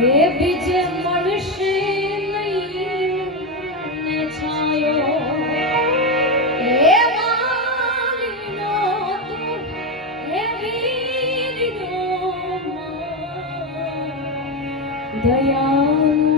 એ બીજે મળશે નહીં ને છાયો. એ વાલીનો દયા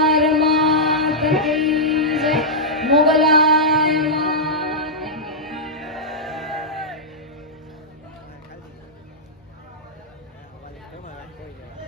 there you go.